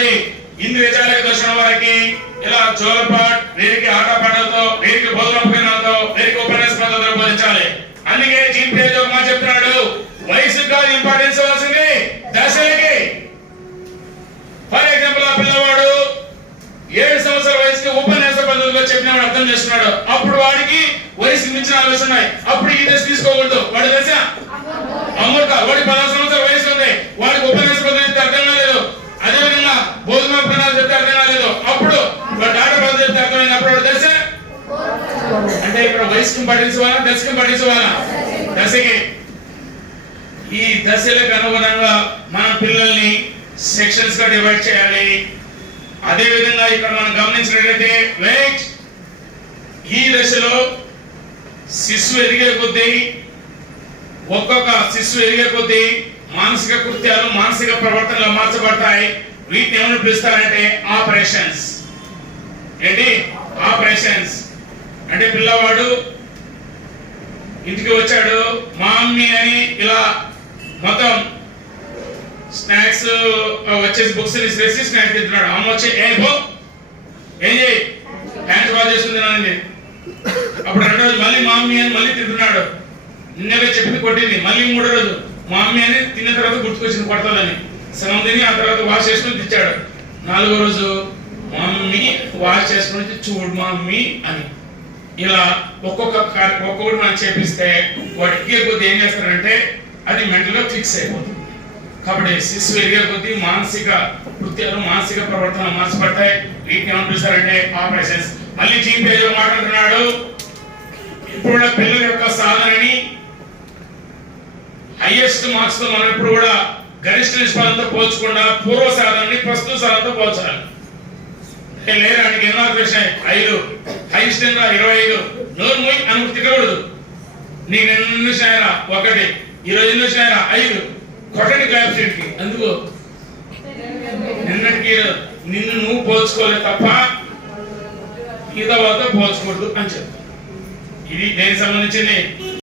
కాబట్టి ఇంద్రియ చాలక దర్శనం వారికి ఇలా జోలపాట్, వీరికి ఆటపాటలతో, వీరికి బోధనోపకరణాలతో, వీరికి ఉపన్యాస పద్ధతులు బోధించాలి. అందుకే చీఫ్ పేజ్ ఒక మాట చెప్తున్నాడు, వయసు కాదు ఇంపార్టెన్స్ ఇవ్వాల్సింది దశలకి. ఫర్ ఎగ్జాంపుల్ ఆ పిల్లవాడు 7 సంవత్సరాల వయసుకి ఉపన్యాస పద్ధతిలో చెప్పినవాడు అర్థం చేస్తున్నాడు. అప్పుడు వాడికి వయసుకి మించిన ఆలోచన ఉన్నాయి. అప్పుడు ఈ దశ తీసుకోకూడదు. వాడి దశ అమృత. వాడికి 16 సంవత్సరాల వయసు ఉంది, వాడికి ఉపన్యాస పద్ధతి చెప్తే అర్థం కాలేదు. అదేవిధంగా బోధనోపకరణాలు చెప్తే అర్థం కాలేదు. అప్పుడు వాడు ఆట పద్ధతి చెప్తే అర్థమైంది. అప్పుడు వాడి దశ అంటే ఇక్కడ వయసుకి ఇంపార్టెన్స్ ఇవ్వాలా, దశకి ఇంపార్టెన్స్ ఇవ్వాలా? దశకి. ఈ దశలకు అనుగుణంగా మనం పిల్లల్ని సెక్షన్స్ గా డివైడ్ చేయాలి. అదే విధంగా ఇక్కడ మనం గమనించినట్లయితే వెయిట్ ఈ దశలో శిశువు ఎదిగే కొద్దీ, ఒక్కొక్క శిశువు ఎదిగే కొద్దీ మానసిక కృత్యాలు, మానసిక ప్రవర్తనలు మార్చబడతాయి. వీటిని ఏమని పిలుస్తారంటే ఆపరేషన్స్. ఏంటి ఆపరేషన్స్ అంటే? పిల్లవాడు ఇంటికి వచ్చాడు, మా మమ్మీ అని ఇలా మొత్తం స్నాక్స్ వచ్చేసి బుక్స్ తీసేసి స్నాక్స్ తింటున్నాడు. అమ్మ వచ్చి ఏం చేయి హ్యాండ్ వాష్ చేస్తుంది నాని. అప్పుడు 2వ రోజు మళ్ళీ మా మమ్మీ అని మళ్ళీ తింటున్నాడు. నిన్నగా చెప్పింది కొట్టింది. మళ్ళీ 3వ రోజు మా మమ్మీ అని తిన్న తర్వాత గుర్తుకొచ్చింది కొడతాదని. సగం తిని ఆ తర్వాత వాష్ చేసుకుని తెచ్చాడు. 4వ రోజు మమ్మీ వాష్ చేసుకుని చూడు మమ్మీ అని ఇలా ఒక్కొక్కటి మనం చేపిస్తే వాడు ఎదిగే కొద్దీ ఏం చేస్తారంటే అది మెంటల్ గా ఫిక్స్ అయిపోతుంది. కాబట్టి శిశువు ఎదిగే కొద్దీ మానసిక కృత్యాలు, మానసిక ప్రవర్తన మార్చబడతాయి. వీటిని ఏమని పిలుస్తారంటే ఆపరేషన్స్. మళ్ళీ చీఫ్ పేజ్ మాట్లాడుతున్నాడు, ఇప్పుడున్న పిల్లల యొక్క సాధనని హైయెస్ట్ మార్క్స్ తో మనం ఇప్పుడు కూడా గరిష్ట నిష్పత్తితో పోల్చకుండా పూర్వ సాధనని ప్రస్తుత సాధనతో పోల్చాలి. లేదా ఆయనకి ఎన్నో వచ్చినాయి 5 హైయెస్ట్ 25 నోరు మూయి అని తిట్టకూడదు. నీకు ఎన్ని వచ్చినాయరా 1, ఈరోజు ఎన్ని వచ్చినాయరా 5 కొట్టండి క్లాప్ షీట్ కి. అందుకు నిన్నటికి నిన్ను నువ్వు పోల్చుకోలేదు తప్ప ఈత వాళ్ళతో పోల్చకూడదు అని చెప్తాను. ఇది దేనికి సంబంధించింది?